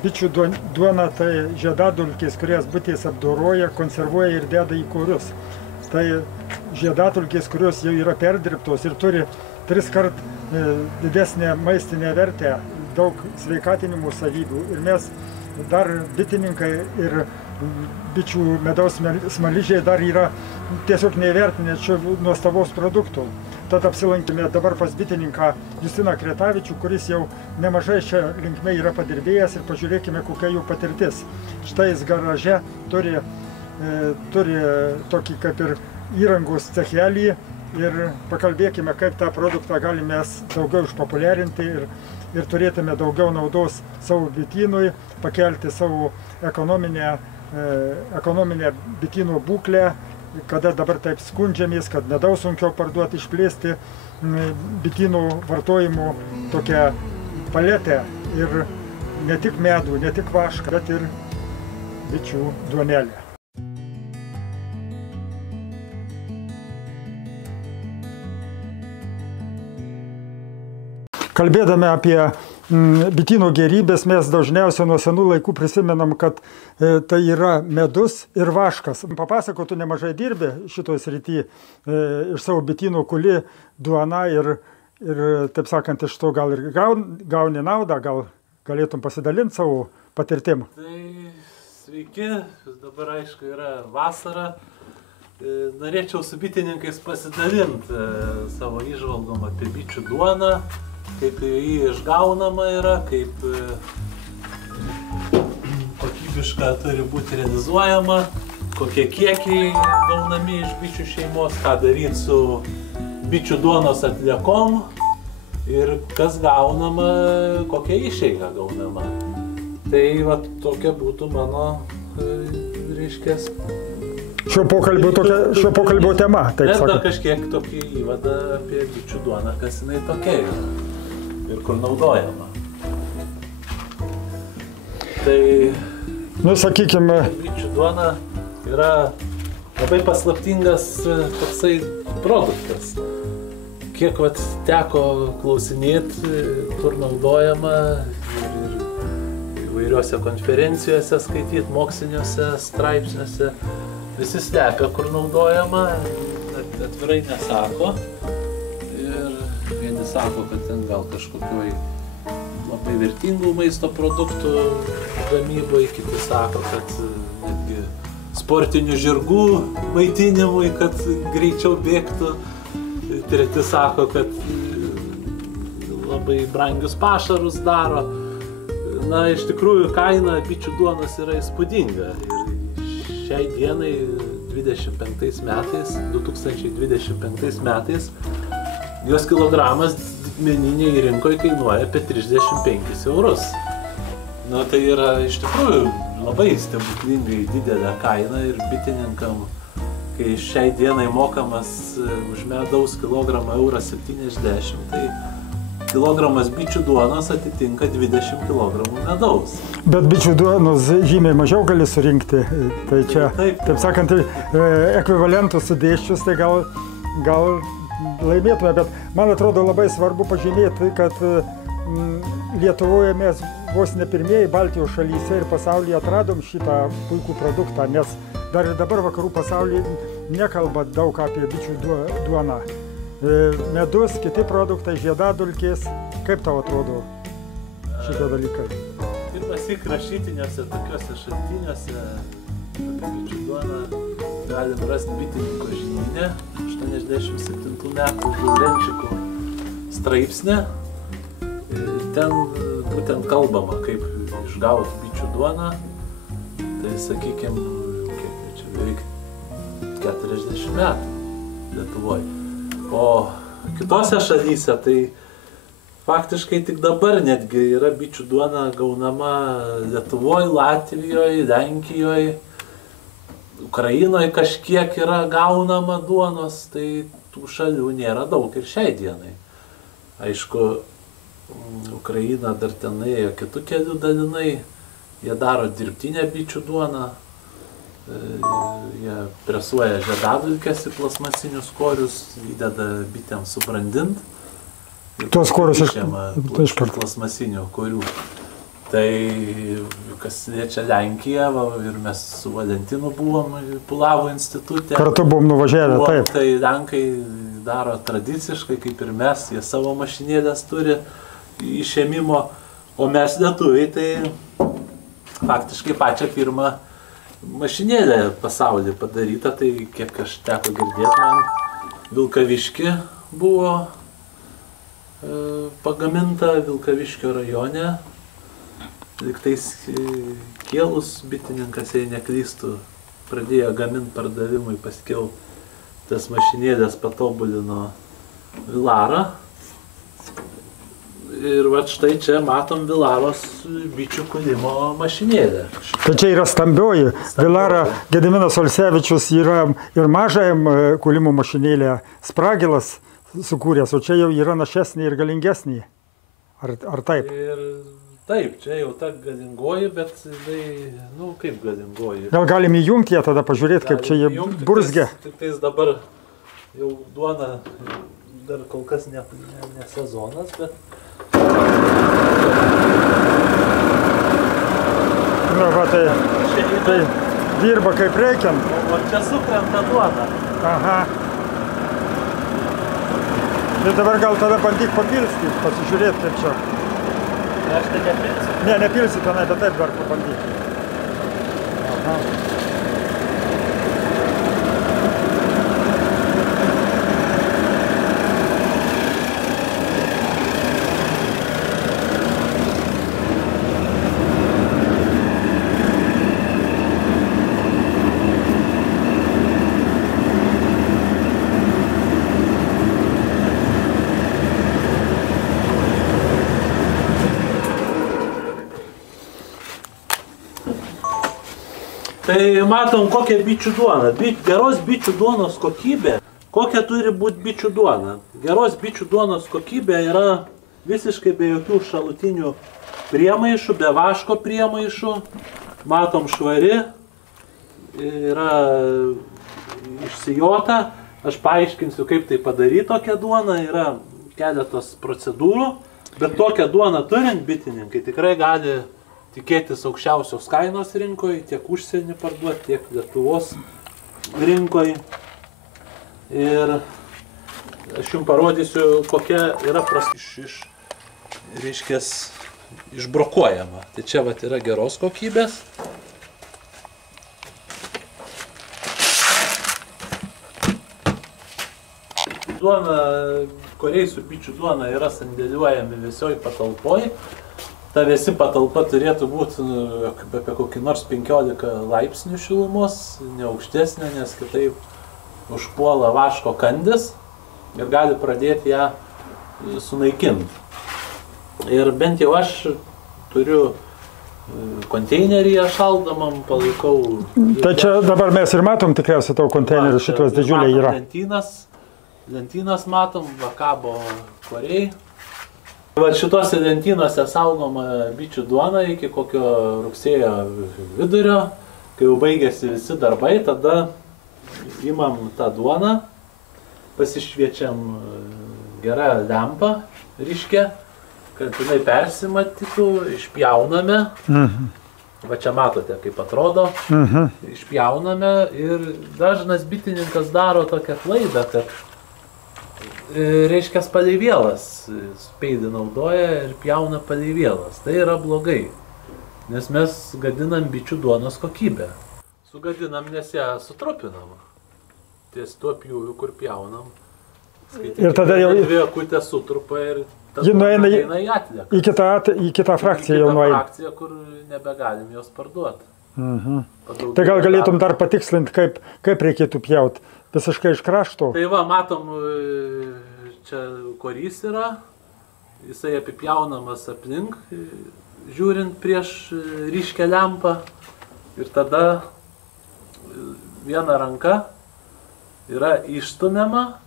bičių duona tai žiedadulkės, kurias bitės apdoroja, konservuoja ir deda į kūrius. Tai žiedadulkės, kurios jau yra perdirbtos ir turi 3 kart didesnę maistinę vertę, daug sveikatinimų savybių. Ir mes dar bitininkai ir bičių medaus smaližiai dar yra tiesiog neįvertinę šio nuostabaus produktų. Tad apsilankėme dabar pas bitininką Justiną Kretavičių, kuris jau nemažai šią linkmę yra padirbėjęs, ir pažiūrėkime, kokia jų patirtis. Štai jis garaže turi tokį kaip ir įrangos cechelį, ir pakalbėkime, kaip tą produktą galime daugiau išpopuliarinti ir turėtume daugiau naudos savo bitynui, pakelti savo ekonominę bitynų būklę, kada dabar taip skundžiamės, kad medaus sunkiau parduoti, išplėsti bitynų vartojimų tokią paletę ir ne tik medų, ne tik vašką, bet ir bičių duonelę. Kalbėdami apie bitynų gerybės, mes dažniausiai nuo senų laikų prisimenam, kad tai yra medus ir vaškas. Papasakotų, nemažai dirbi šitoj srity iš savo bitynų, kuli duona ir taip sakant, iš to gal ir gauni naudą, gal galėtum pasidalinti savo patirtim. Tai sveiki, dabar aišku yra vasara. Norėčiau su bitininkais pasidalinti savo įžvalgom apie bičių duoną, kaip jį išgaunama yra, kaip kokybiška turi būti realizuojama, kokie kiekiai gaunami iš bičių šeimos, ką daryti su bičių duonos atliekom ir kas gaunama, kokia išeiga gaunama. Tai va, tokia būtų mano, reiškės, šio pokalbio tema, taip sakant. Bet kažkiek tokį įvadą apie bičių duoną, kas jinai tokia yra ir kur naudojama. Tai, sakykime, bičių duona yra labai paslaptingas toksai produktas. Kiek teko klausinėti, kur naudojama ir įvairiuose konferencijose skaityti, moksliniuose straipsniuose. Visi slepia, kur naudojama, atvirai nesako. Ir vieni sako, kad ten gal kažkokioj labai vertingų maisto produktų gamybai, kiti sako, kad netgi sportinių žirgų maitinimui, kad greičiau bėgtų. Treti sako, kad labai brangius pašarus daro. Na, iš tikrųjų, kaina bičių duonos yra įspūdinga. Šiai dienai 2025 metais jos kilogramas didmeninėje rinkoje kainuoja apie 35 eurus. Na, tai yra iš tikrųjų labai stebuklingai didelė kaina ir bitininkam, kai šiai dienai mokamas už medaus kilogramą €1,70, tai kilogramas bičių duonos atitinka 20 kg medaus. Bet bičių duonos žymiai mažiau gali surinkti. Tai čia, taip sakant, ekvivalentus sudėsčius, tai gal laimėtume. Bet man atrodo labai svarbu pažymėti, kad Lietuvoje mes vos ne pirmieji Baltijos šalyse ir pasaulyje atradom šitą puikų produktą, nes dar ir dabar vakarų pasaulyje nekalba daug apie bičių duoną. Medus, kiti produktai, žiedadulkės. Kaip tau atrodo šitie dalykai? Pirmąsyk rašytiniuose tokiuose šaltiniuose apie bičių duoną galim rasti bitininko žinyne 87 metų Lenčiko straipsnį. Ten būtent kalbama, kaip išgauti bičių duoną. Tai sakykime, čia beveik 40 metų Lietuvoje. O kitose šalyse tai faktiškai tik dabar netgi yra bičių duona gaunama Lietuvoje, Latvijoje, Lenkijoje, Ukrainoje kažkiek yra gaunama duonos, tai tų šalių nėra daug ir šiai dienai. Aišku, Ukraina dar ten ėjo kitų kelių dalinai, jie daro dirbtinę bičių duoną. Jie presuoja žiedadulkes į plasmasinius korius, įdeda bitėms subrandinti. Tuos korius iš plasmasinių korių. Tai kas liečia Lenkiją, ir mes su Valentinu buvom Pulavų institute. Kartu buvom nuvažiavę, taip. Tai Lenkai daro tradiciškai, kaip ir mes, jie savo mašinėlės turi išėmimo, o mes lietuviai tai faktiškai pačią pirmą mašinėlę pasaulyje padaryta, tai kiek aš teko girdėti, man Vilkaviški buvo pagaminta Vilkaviškio rajone. Liktais Kielus bitininkas, jei neklystų, pradėjo gaminti pardavimui, paskiau tas mašinėlės patobulino Vilarą. Ir va štai čia matom Vilaros bičių kūrimo mašinėlę. Tai čia yra stambioji. Vilara Gediminas Olsevičius yra ir mažajam kūrimo mašinėlę Spragilas sukūręs, o čia jau yra našesnė ir galingesnė. Ar taip? Ir taip, čia jau ta galingoji, bet tai, nu kaip galingoji. Gal galim įjungti ją tada, pažiūrėti, kaip čia jie burzgia. Tik tais dabar jau duona, dar kol kas ne sezonas, bet... Na, va, tai dirba kaip reikiant. O čia sukrenta duona. Aha. Ir dabar gal tada bandyk papilstyti, pasižiūrėti kaip čia. Aš tai nepilsiu. Ne, nepilsi tenai, bet taip dar pabandyk. Aha. Tai matom, kokia bičių duona. Geros bičių duonos kokybė. Kokia turi būti bičių duona? Geros bičių duonos kokybė yra visiškai be jokių šalutinių priemaišų, be vaško priemaišų. Matom švari, yra išsijota. Aš paaiškinsiu, kaip tai padaryti tokią duoną. Yra keletos procedūrų, bet tokią duoną turint bitininkai tikrai gali tikėtis aukščiausios kainos rinkoje, tiek užsienį parduoti, tiek Lietuvos rinkoje. Ir aš jums parodysiu, kokia yra išbrokuojama. Tai čia vat yra geros kokybės. Duona, koreisų bičių duona yra sandėliuojami visioj patalpoj. Ta visi patalpa turėtų būti apie kokį nors 15 laipsnių šilumos, neaukštesnė, nes kitaip užpuola vaško kandis ir gali pradėti ją sunaikinti. Ir bent jau aš turiu konteineryje šaldomam, palaikau... Tai čia dabar mes ir matom tikriausiai tavo konteinerių, šitos didžiuliai yra. Lentynas matom, va kabo koriai. Va šitose lentynose saugoma bičių duona iki kokio rugsėjo vidurio. Kai jau baigėsi visi darbai, tada imam tą duoną, pasišviečiam gerą lempą ryškę, kad jinai persimatytų, išpjauname. Va čia matote, kaip atrodo. Išpjauname ir dažnas bitininkas daro tokią klaidą, kad reiškia paleivėlas, speidį naudoja ir pjauna paleivėlas. Tai yra blogai, nes mes gadinam bičių duonos kokybę. Sugadinam, nes ją sutrupinam. Ties tuo pjūviu, kur pjaunam. Ir tada jau... Dvi akutės sutrupa ir ji nueina į atlieką. Į kitą frakciją jau nueina. Į kitą frakciją, kur nebegalim jos parduoti. Tai gal galėtum dar patikslinti, kaip reikėtų pjauti. Visiškai iš krašto. Tai va, matom, čia korys yra, jisai apipjaunamas aplink, žiūrint prieš ryškę lempą. Ir tada viena ranka yra išstumiama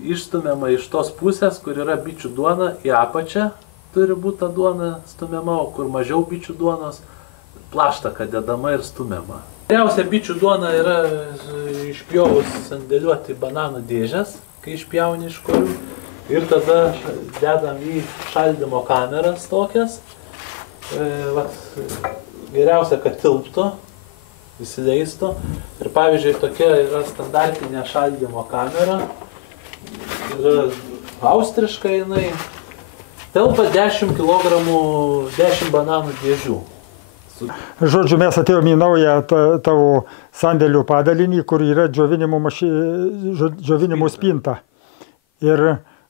iš tos pusės, kur yra bičių duona, į apačią turi būti ta duona stumiama, o kur mažiau bičių duonos, plaštaka dedama ir stumiama. Geriausia bičių duona yra išpjovus sandėliuoti bananų dėžes, kai išpjauni iš korių. Ir tada dedam į šaldymo kameras tokias. geriausia, kad tilptų, įsileistų. Ir pavyzdžiui, tokia yra standartinė šaldymo kamera. Yra austriška jinai. Telpa 10 kg, 10 bananų dėžių. Žodžiu, mes atėjome į naują tavo sandėlių padalinį, kur yra džiovinimo spinta. Ir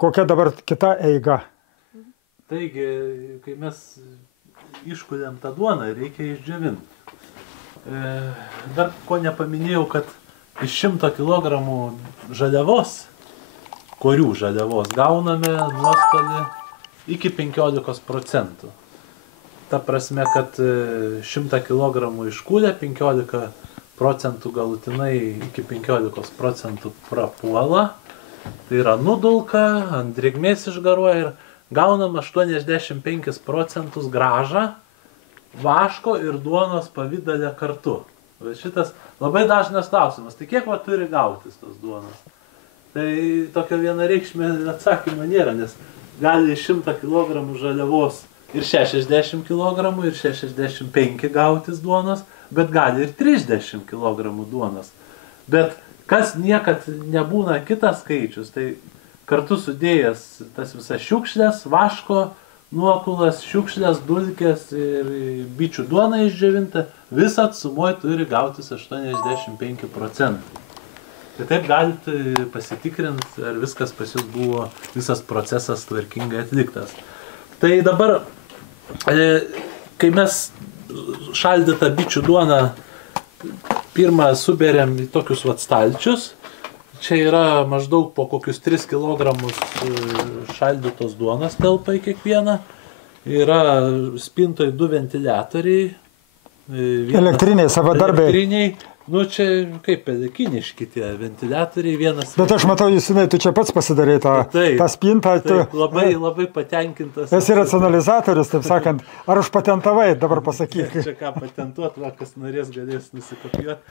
kokia dabar kita eiga? Taigi, kai mes iškūlėm tą duoną, reikia išdžiovinti. Dar ko nepaminėjau, kad iš 100 kg žaliavos, korių žaliavos, gauname nuostolį iki 15%. Ta prasme, kad 100 kg iškūlė, 15% galutinai iki 15% prapuola. Tai yra nudulka, ant drėgmės išgaruoja ir gaunam 85% grąžą vaško ir duonos pavidale kartu. Šitas labai dažnas klausimas. Tai kiek turi gautis tos duonos? Tai tokio vienareikšmio atsakymo nėra, nes gali 100 kg žaliavos ir 60 kg ir 65 gautis duonos, bet gali ir 30 kg duonos. Bet kas niekad nebūna kitas skaičius, tai kartu sudėjęs tas visas šiukšlės, vaško, nuokulas, šiukšlės, dulkės ir bičių duona išdžiovinta, visat sumoj turi gautis 85%. Tai taip galite pasitikrinti, ar viskas pas jūs buvo, visas procesas tvarkingai atliktas. Tai dabar, kai mes šaldytą bičių duoną pirmą suberiam į tokius stalčius, čia yra maždaug po kokius 3 kg šaldytos duonos telpa į kiekvieną, yra spintoje 2 ventiliatoriai, elektriniai, savadarbiai. Elektriniai. Nu, čia kaip kiniški tie ventiliatoriai, vienas... Bet aš matau, Justinai, tu čia pats pasidarai tą spintą. Taip, labai patenkintas. Esi racionalizatorius, taip sakant. Ar užpatentavai, dabar pasakyk. Čia ką patentuot, kas norės, galės nusikopijuoti.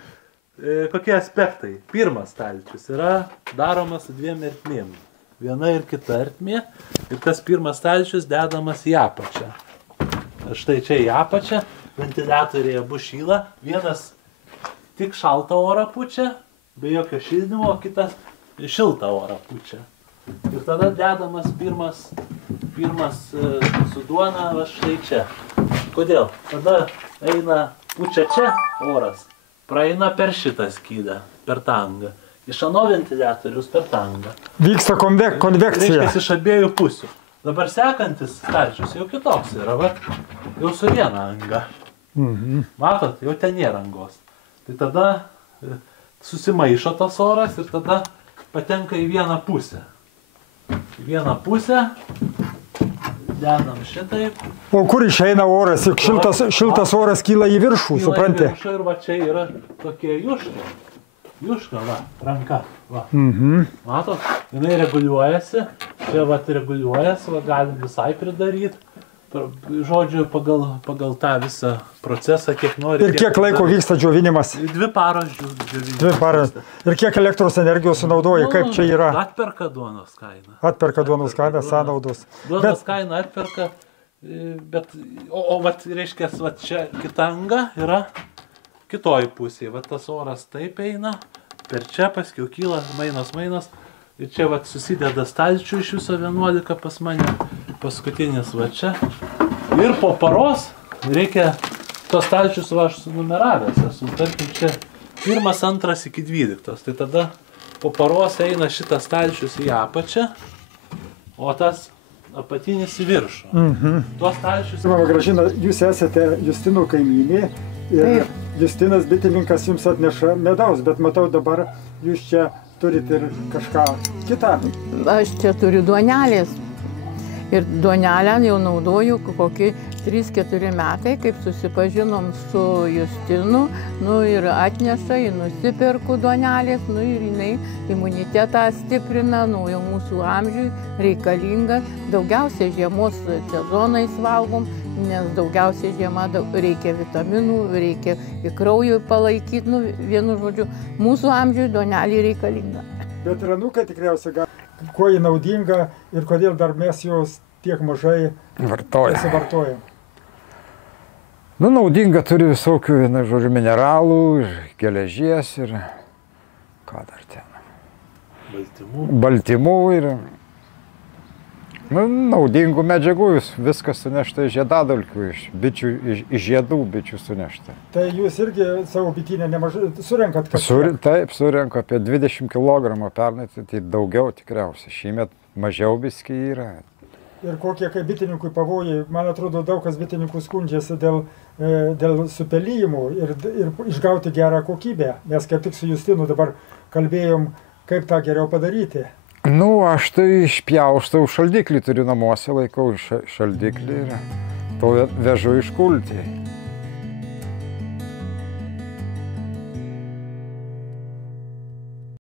Kokie aspektai? Pirmas stalčius yra daromas su 2 ertmėm. Viena ir kita ertmė. Ir tas pirmas stalčius dedamas į apačią. Štai čia į apačią. Ventiliatoriai abu šyla. Vienas tik šaltą orą pučia, be jokio šildymo, kitas šiltą orą pučia. Ir tada dedamas pirmas su duona va štai čia. Kodėl? Tada eina, pučia čia oras, praeina per šitą skydą, per tangą. Iš ano ventiliatorius per tangą. Vyksta konvekcija. Reiškia iš abiejų pusių. Dabar sekantis stalčius jau kitoks yra, va, jau su viena anga. Matot, jau ten nėra angos. Tai tada susimaišo tas oras ir tada patenka į vieną pusę. Į vieną pusę dedam šitaip. O kur išeina oras? Juk šiltas oras kyla į viršų, supranti? Kyla į viršų ir va čia yra tokie juška. Juška, va, ranka. Va. Matot, jinai reguliuojasi. Čia va reguliuojasi, va galim visai pridaryti. Žodžiu, pagal tą visą procesą, kiek nori. Ir kiek laiko vyksta džiovinimas? 2 paros džiovinimas. 2 paros. Ir kiek elektros energijos sunaudoja? Kaip čia yra? Atperka duonos kainą. Atperka duonos kainą, sąnaudos. Duonos kainą atperka, bet, vat, reiškia, vat čia kita anga yra kitoj pusėje. Vat tas oras taip eina, per čia paskiau kyla mainos. Ir čia vat susideda stalčių iš viso 11 pas mane, paskutinis va čia. Ir po paros reikia tos stalčius va aš sunumeravęs esu, tarkim čia 1, 2 iki 12. Tai tada po paros eina šitas stalčius į apačią, o tas apatinis į viršų. Tuos stalčius... Mama Gražina, jūs esate Justino kaimynė ir Justinas bitininkas jums atneša medaus, bet matau dabar jūs čia turit ir kažką kitą. Aš čia turiu duonelės. Ir duonelę jau naudoju kokį 3-4 metai, kaip susipažinom su Justinu. Nu ir atneša, nusiperku duonelės, nu ir jinai imunitetą stiprina, nu jau mūsų amžiui reikalinga. Daugiausiai žiemos sezonais valgom, nes daugiausiai žiemą reikia vitaminų, reikia į kraujų palaikyti, nu vienu žodžiu, mūsų amžiui duonelė reikalinga. Bet ir anūkai tikriausiai kuo ji naudinga ir kodėl dar mes jos tiek mažai vartojam? Nu, naudinga turi visokių, žodžiu, mineralų, ir geležies, ir ką dar ten. Baltymų ir naudingų medžiagų, viskas sunešta iš žiedadulkių, iš bičių, iš žiedų bičių sunešta. Tai jūs irgi savo bityne nemažai surenkat kažką? Taip, surenku apie 20 kg pernai, tai daugiau tikriausiai, šįmet mažiau biskį yra. Ir kokie kaip bitininkui pavojai, man atrodo, daug kas bitininkų skundžiasi dėl supelyjimų ir išgauti gerą kokybę. Mes kaip tik su Justinu dabar kalbėjom, kaip tą geriau padaryti. Nu, aš tai išpjaustau šaldiklį, turiu namuose, laikau šaldiklį ir to vežu iš kultį.